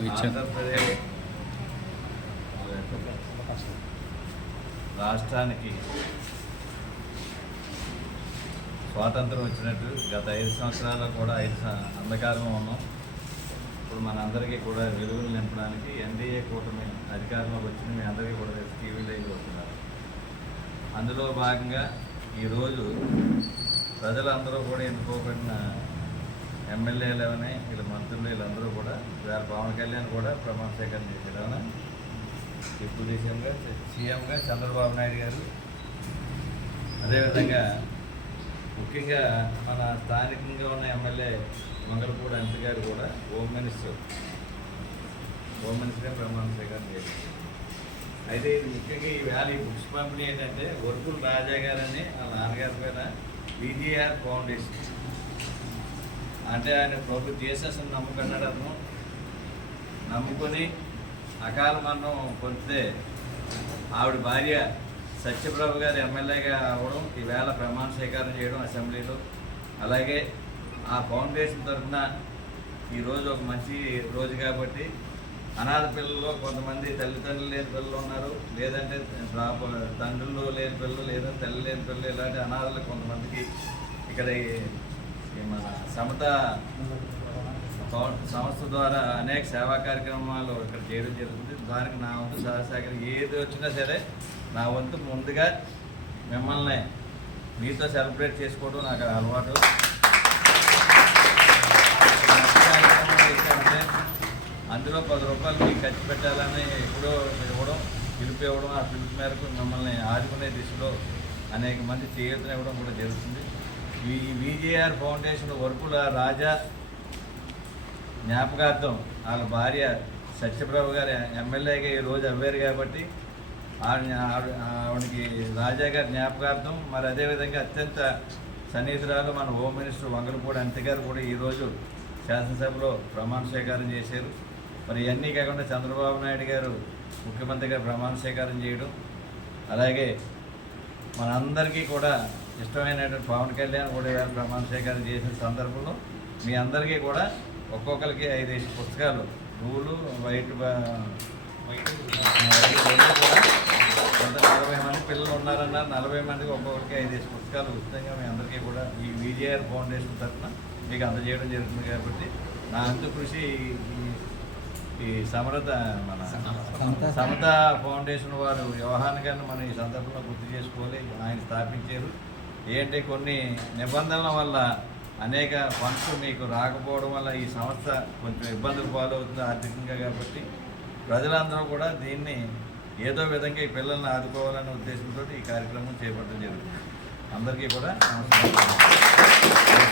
ఆంధ్రప్రదేశ్ రాష్ట్రానికి స్వాతంత్రం వచ్చినట్టు గత ఐదు సంవత్సరాల్లో కూడా ఐదు స- అంధకారంలో ఉన్నాం. ఇప్పుడు మన అందరికీ కూడా వెలుగులు నింపడానికి ఎన్డీఏ కూటమి అధికారంలోకి వచ్చింది. మీ అందరికీ కూడా తెలుసు, టీవీలో వస్తున్నారు. అందులో భాగంగా ఈరోజు ప్రజలందరూ కూడా ఎన్నుకోబడిన ఎమ్మెల్యేలు అని వీళ్ళ మంత్రులు వీళ్ళందరూ కూడా ఇవాళ పవన్ కళ్యాణ్ కూడా ప్రమాణ స్వీకారం చేశారు అవునా? డిప్యూటీ సీఎంగా చంద్రబాబు నాయుడు గారు. అదేవిధంగా ముఖ్యంగా మన స్థానికంగా ఉన్న ఎమ్మెల్యే మంగళపూడి అంత గారు కూడా హోమ్ మినిస్టర్. హోమ్ మినిస్టరే ప్రమాణ స్వీకారం చేశారు. అయితే ఇది ముఖ్యంగా ఈ వ్యాలీ ఈ బుక్స్ పంపిణీ ఏంటంటే వర్కుల్ రాజా గారని వాళ్ళ నాన్నగారి పైన విజిఆర్ ఫౌండేషన్. అంటే ఆయన ప్రభు చేసేసిన నమ్ముకున్నాడు అతను. నమ్ముకొని అకాల మరణం పొందితే ఆవిడ భార్య సత్యప్రభు గారు ఎమ్మెల్యేగా అవ్వడం ఈవేళ ప్రమాణ స్వీకారం చేయడం అసెంబ్లీలో. అలాగే ఆ ఫౌండేషన్ తరఫున ఈరోజు ఒక మంచి రోజు కాబట్టి అనాథ పిల్లలు కొంతమంది తల్లిదండ్రులు లేని పిల్లలు ఉన్నారు. లేదంటే తండ్రులు లేని పిల్లలు లేదంటే తల్లి లేని పిల్లలు ఇలాంటి అనాథలు కొంతమందికి ఇక్కడ సమత సంస్థ ద్వారా అనేక సేవా కార్యక్రమాలు ఇక్కడ చేయడం జరుగుతుంది. దానికి నా వంతు సహసాగరం ఏది వచ్చినా సరే నా వంతు ముందుగా మిమ్మల్ని మీతో సెలబ్రేట్ చేసుకోవడం నాకు అలవాటు. అందులో పది రూపాయలు మీకు ఖర్చు పెట్టాలని ఎప్పుడో ఇవ్వడం పిలుపు ఇవ్వడం ఆ పిలుపు మేరకు మిమ్మల్ని ఆదుకునే దిశలో అనేక మంది చేయూతను ఇవ్వడం కూడా జరుగుతుంది. ఈ విజేఆర్ ఫౌండేషన్ వర్కుల రాజా జ్ఞాపకార్థం వాళ్ళ భార్య సత్యప్రభు గారు ఎమ్మెల్యేగా ఈ రోజు అవ్వారు కాబట్టి ఆవిడ ఆవిడకి రాజా గారి జ్ఞాపకార్థం. మరి అదేవిధంగా అత్యంత సన్నిహితురాలు మన హోమ్ మినిస్టర్ వంగలపూడి అంతగారు కూడా ఈరోజు శాసనసభలో ప్రమాణ స్వీకారం చేశారు. మరి ఇవన్నీ కాకుండా చంద్రబాబు నాయుడు గారు ముఖ్యమంత్రిగా ప్రమాణ స్వీకారం చేయడం అలాగే మనందరికీ కూడా ఇష్టమైనటువంటి పవన్ కళ్యాణ్ కూడా ఇవాళ ప్రమాణ స్వీకారం చేసిన సందర్భంలో మీ అందరికీ కూడా ఒక్కొక్కరికి ఐదేసి పుస్తకాలు రూలు వైట్ నలభై మంది పిల్లలు ఉన్నారన్నారు నలభై మందికి ఒక్కొక్కరికి ఐదేసి పుస్తకాలు ఉచితంగా మీ అందరికీ కూడా ఈ విజేఆర్ ఫౌండేషన్ తరఫున మీకు అందజేయడం జరుగుతుంది కాబట్టి నా అంతు కృషి ఈ- ఈ సమరత మన సమత ఫౌండేషన్ వారు వ్యవహాన్ గారిని మనం ఈ సందర్భంలో గుర్తు చేసుకోవాలి. ఆయన స్థాపించారు. ఏంటి కొన్ని నిబంధనల వల్ల అనేక ఫండ్స్ మీకు రాకపోవడం వల్ల ఈ సంస్థ కొంచెం ఇబ్బందులు పాలవుతుంది ఆర్థికంగా కాబట్టి ప్రజలందరూ కూడా దీన్ని ఏదో విధంగా ఈ పిల్లల్ని ఆదుకోవాలనే ఉద్దేశంతో ఈ కార్యక్రమం చేపట్టడం జరుగుతుంది. అందరికీ కూడా నమస్కారం.